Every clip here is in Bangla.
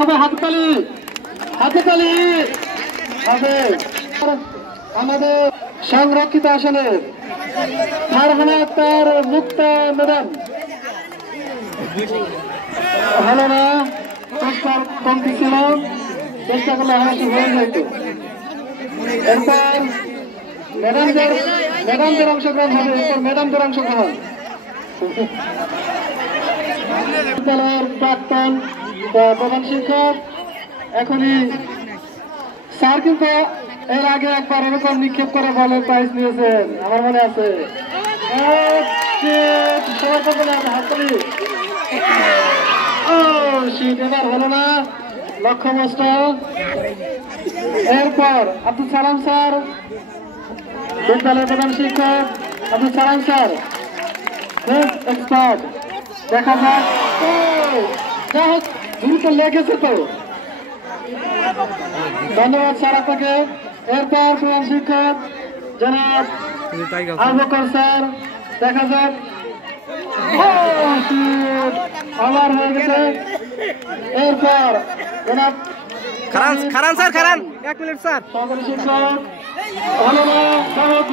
সবাই হাততালি হাততালি হবে। আমাদের সংরক্ষিত আসনের ফারহানা আক্তার মুক্তা ম্যাডাম হলো না, চেষ্টার কমতি ছিল, চেষ্টা করলে অবশ্যই হয়ে যেত। এরপর ম্যাডামদের অংশগ্রহণ হবে, এরপর ম্যাডামদের অংশগ্রহণ। বিদ্যালয়ের প্রাক্তন প্রধান শিক্ষক এখনই স্যার কিন্তু এর আগে একবার এরকম নিক্ষেপ করে বলের প্রাইজ নিয়েছেন, আমার মনে আছে। এবার হলো না, লক্ষ্যভ্রষ্ট। এরপর আব্দুল সালাম স্যার, বিদ্যালয়ের প্রধান শিক্ষক আব্দুল সালাম স্যার, এক্সপার্ট। দেখা যাক, যাই হোক দ্রুত লেগেছে তো, ধন্যবাদ স্যার আপনাকে। এরপর প্রধান শিক্ষক জনাব আবু বকর স্যার, দেখা যাক, আবার হয়ে গেছে। এরপর জনাব খারান স্যার, খারান 1 মিনিট স্যার। সকল শিক্ষক হলো না,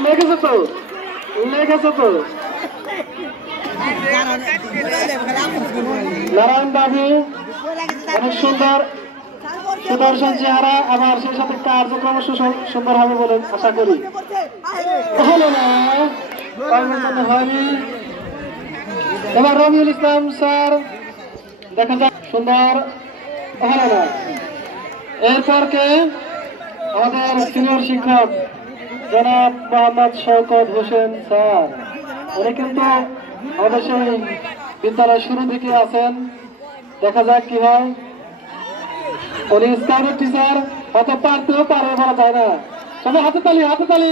লেগেছে তো, লেগেছে তো। নারায়ণ বাবু অনেক সুন্দর সুদর্শন চেহারা, আবার সেই সাথে কার্যক্রম সুন্দর হবে বলে আশা করি। হলো না, হয়নি। এবার রবিউল ইসলাম স্যার, দেখা যাক, সুন্দর, হলো না। এরপর কে? আমাদের সিনিয়র শিক্ষক জনাব মোহাম্মদ শওকত হোসেন স্যার, উনি কিন্তু আমাদের সেই বিদ্যালয় শুরু থেকে আছেন। দেখা যাক কি হয়। উনি স্কাউটের টিচার, হয়তো পারতেও পারে, বলা যায় না। সবাই হাতে তালি, হাতে তালি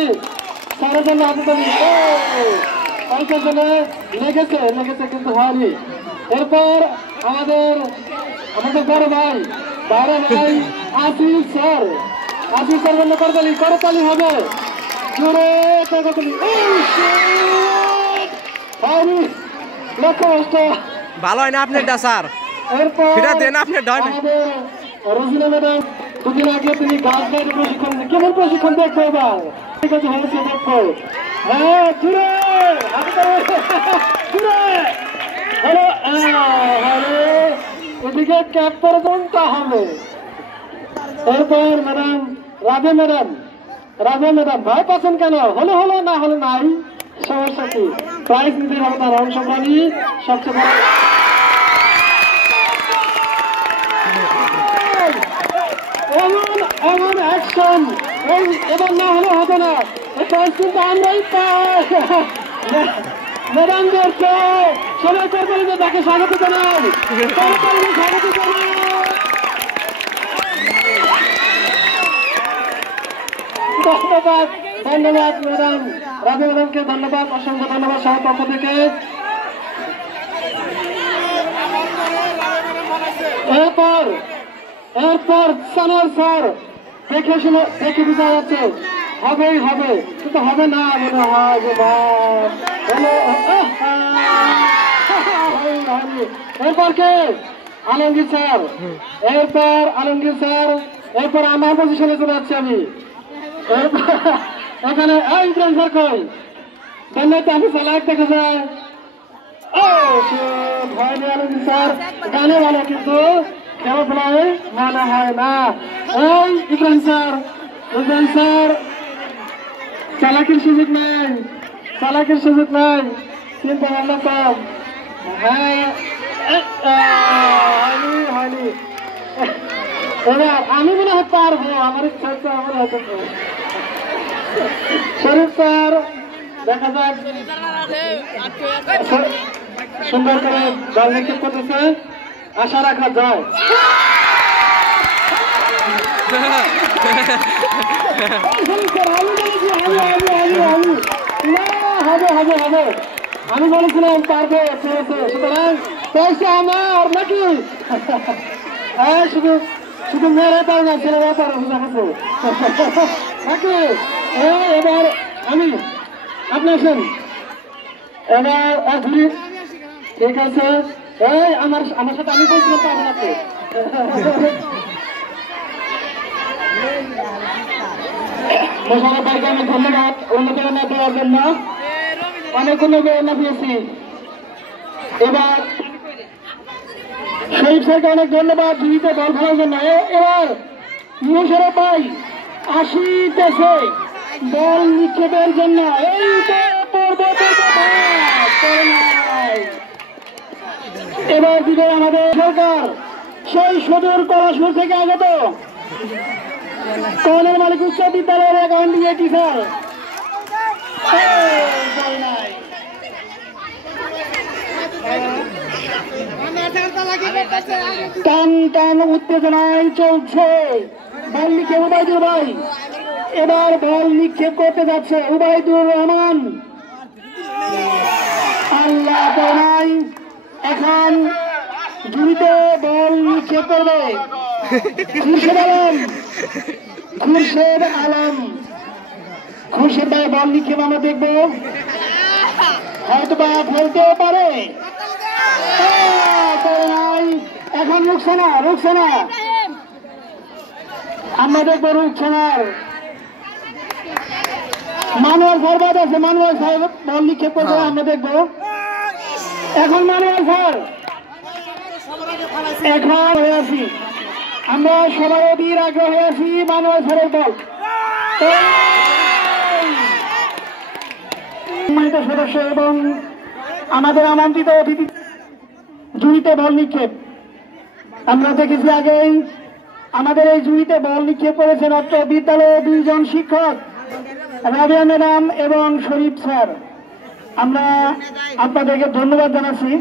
স্যারের জন্য, হাতে তালি। অল্পের জন্য লেগেছে, লেগেছে কিন্তু হয়নি। এরপর আমাদের বড় ভাই, আসিফ স্যার, আসিফ স্যার জন্য করতালি, করতালি হবে জোরে, করতালি। হয়নি, লক্ষ্যভ্রষ্ট। ভালো হয় না আপনারটা স্যার, এরপর সেটা দেন আপনার ডান। আমাদের রোজিনা ম্যাডাম, দুদিন আগে তিনি গাছ গাইতে প্রশিক্ষণ, কেমন প্রশিক্ষণ দেখবো এবার, ঠিক আছে, হয়েছে দেখবো। হ্যাঁ, জুড়ে জুড়ে হলো, এদিকে ক্যাপ পর্যন্ত হবে। এরপর madam Radhe madam, Radhe madam ভয় পাচ্ছেন কেন? হলো হলো, না হলো নাই, সমস্যা কি? প্রাইজ নিতে হবে, তার অংশগ্রহণই সবচেয়ে বড়। এমন অ্যাকশন, এবার না হলে হবে না, এই প্রাইজ কিন্তু আমরাই পাই। ম্যাডামদেরকে সবাই করবেন, তাকে স্বাগত জানান, স্বাগত জানান। ধন্যবাদ, ধন্যবাদ ম্যাডাম, রাজু ম্যাডামকে ধন্যবাদ, অসংখ্য ধন্যবাদ সবার পক্ষ থেকে। এরপর সানোয়ার স্যার, দেখে শুনে দেখে বোঝা যাচ্ছে হবেই হবে, কিন্তু হবে না মনে হয় যে এরপর কে? আলমগীর স্যার, এরপর আলমগীর স্যার, এরপর আমার পজিশনে চলে যাচ্ছি আমি। এখানে ইব্রাহিম স্যার কই? চেন্নাইতে আমি চালাক দেখা যায়। হয়নি আলমগীর স্যার, গানে ভালো কিন্তু খেলাধুলায় মনে হয় না। এই ইব্রাহিম স্যার, ইব্রাহিম স্যার, চালাকির সুযোগ নাই, চালাকির সুযোগ নাই, চিন্তা ভাবনা কম। হ্যাঁ, হয়নি হয়নি। এবার আমি মনে হয় পারবো, আমার ইচ্ছা হচ্ছে, আমার হয়তো। শরীফ স্যার, দেখা যাক, সুন্দর করে জল নিক্ষেপ করতেছে, আশা রাখা যায়। হবে হবে হবে, আমি বলেছিলাম পারবে, সুতরাং পয়সা আমার নাকি? হ্যাঁ, শুধু শুধু মেয়েরা পারে না, ছেলেরা পারে নাকি? এবার আমি, আপনি আসেন, এবার ঠিক আছে। এই আমার সাথে আমি বলছিলাম পাবেন আপনি। মোশাররফ ভাইকে আমি ধন্যবাদ অনুপ্রেরণা দেওয়ার জন্য। অনেক অনুপ্রেরণা পেয়েছি। এবার শরীফ স্যারকে অনেক ধন্যবাদ জীবিত বল খেলার জন্য। এবার মোশাররফ ভাই আসিতেছে বল নিক্ষেপের জন্য। এই এবার দিকে আমাদের সরকার সেই সুদূর কলাসপুর থেকে আগত কর্নেল মালিক উচ্চ বিদ্যালয়ের অ্যাকাউন্টিং টিচার টান টান উত্তেজনায় চলছে বল নিক্ষেপ উবাইদুর ভাই। এবার বল নিক্ষেপ করতে যাচ্ছে উবাইদুর রহমান। আল্লাহ নাই এখন ঝুড়িতে বল নিক্ষেপ করবে খুরশেদ আলম। খুরশেদ ভাই বল নিক্ষেপ আমরা দেখবো, হয়তো বা ফেলতেও পারে। এখন রুকসানা আমরা দেখবো রুকসানার মানুয়াল স্যার বাদ আছে। মানুয়াল স্যার বল নিক্ষেপ করবে, আমরা দেখবো। এখন মানুয়াল স্যার এখন হয়ে আছি আমরা সবাই অধীর আগ্রহ হয়ে আছি মানুয়াল স্যারের বল। সম্মানিত সদস্য এবং আমাদের আমন্ত্রিত অতিথি জুড়িতে বল নিক্ষেপ আমরা দেখেছি আগেই। আমাদের এই জুড়িতে বল নিক্ষেপ করেছেন অত্র বিদ্যালয়ে 2 জন শিক্ষক রাবিয়া ম্যাডাম এবং শরীফ স্যার। আমরা আপনাদেরকে ধন্যবাদ জানাচ্ছি।